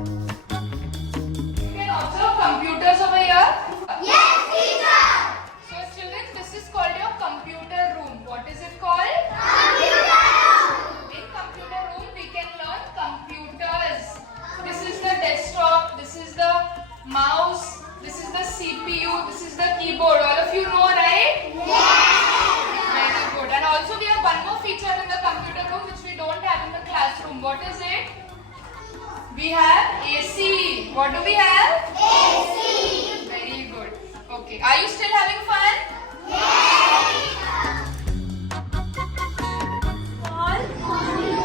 You can observe computers over here. Yes, teacher. So children, this is called your computer room. What is it called? Computer room. In computer room, we can learn computers. This is the desktop, this is the mouse, this is the CPU, this is the keyboard. All of you know, right? Yes. Very good. And also we have one more feature in the computer room which we don't have in the classroom. What is it? We have AC. What do we have? AC. Very good. Okay. Are you still having fun? Yes.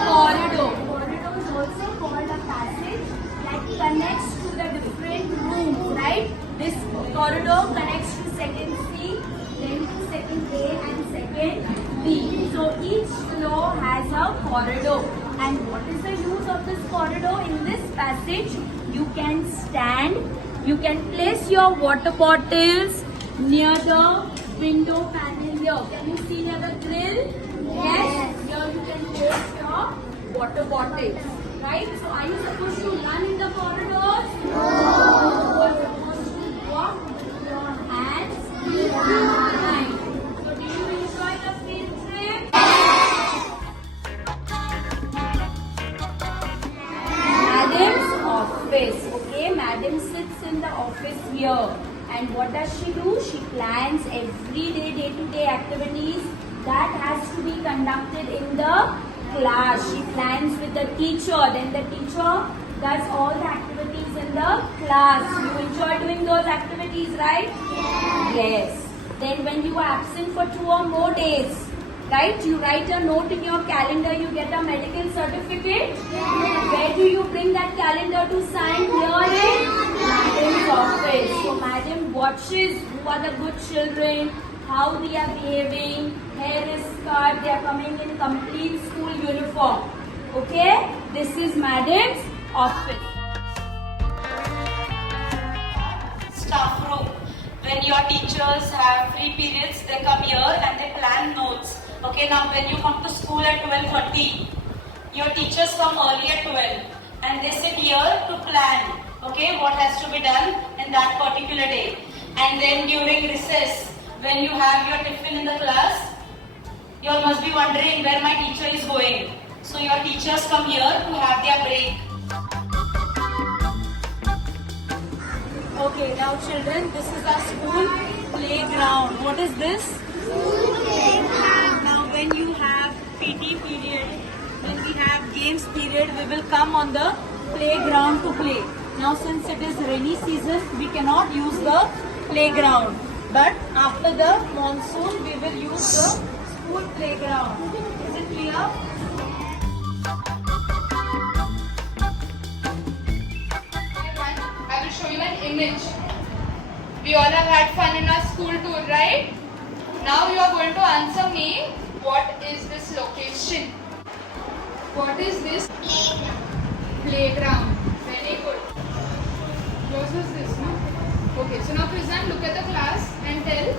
Corridor. Corridor is also called a passage that connects to the different rooms, right? This corridor connects to second C, then to second A and second B. So each floor has a corridor. And what is the use of this corridor in this passage? You can stand, you can place your water bottles near the window panel here. Can you see near the grill? Yes. Here you can place your water bottles. Right? So are you supposed to run in the corridors? No. You are supposed to walk with your hands behind. So do you enjoy the field trip? Madam's office. Okay, Madam sits in the office here. And what does she do? She plans everyday, day-to-day activities that has to be conducted in the class. She plans with the teacher. Then the teacher does all the activities in the class. You enjoy doing those activities, right? Yes. Then when you are absent for 2 or more days, right? You write a note in your calendar, you get a medical certificate. Where do you bring that calendar to sign? Here in Madam's office. So Madam watches who are the good children, how they are behaving, hair is cut, they are coming in complete school uniform. Okay? This is Madam's office. Staff room. When your teachers have free periods, they come here and they plan notes. Okay, now when you come to school at 12:30, your teachers come early at 12 and they sit here to plan, okay, what has to be done in that particular day. And then during recess, when you have your tiffin in the class, you all must be wondering where my teacher is going. So your teachers come here to have their break. Okay, now children, this is our school playground. What is this? Now when you have PT period, when we have games period, we will come on the playground to play. Now since it is rainy season, we cannot use the playground. But after the monsoon, we will use the school playground. Is it clear? I will show you an image. We all have had fun in our school tour, right? Now you are going to answer me, what is this location? What is this? Playground. Very good. Yours was this, no? Okay, so now Krishnan, look at the class and tell,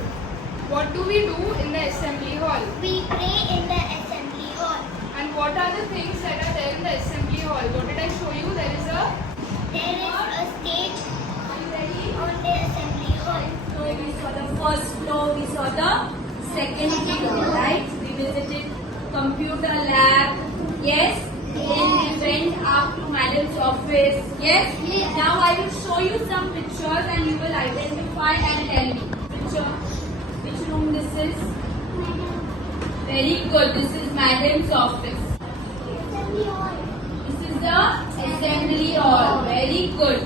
what do we do in the assembly hall? We pray in the assembly hall. And what are the things that are there in the assembly hall? What did I show you? There is a Stage on the assembly hall. So we saw the first floor, we saw the second floor, right? We visited computer lab, yes? Then we went up to Madam's office, yes? Now I will show you some pictures and you will identify and tell me. Picture, which room this is? Very good, this is Madam's office. Assembly hall. This is the assembly hall, very good.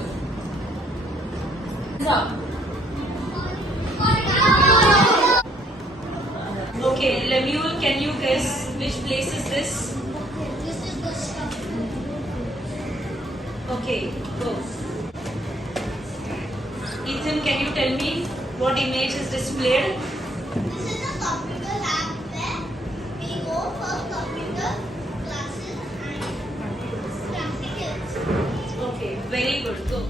So, Okay, Lemuel, can you guess which place is this? This is the stuff. Okay, go. Ethan, can you tell me what image is displayed? This is a computer lab where we go for computer classes and practicals. Okay, very good, go.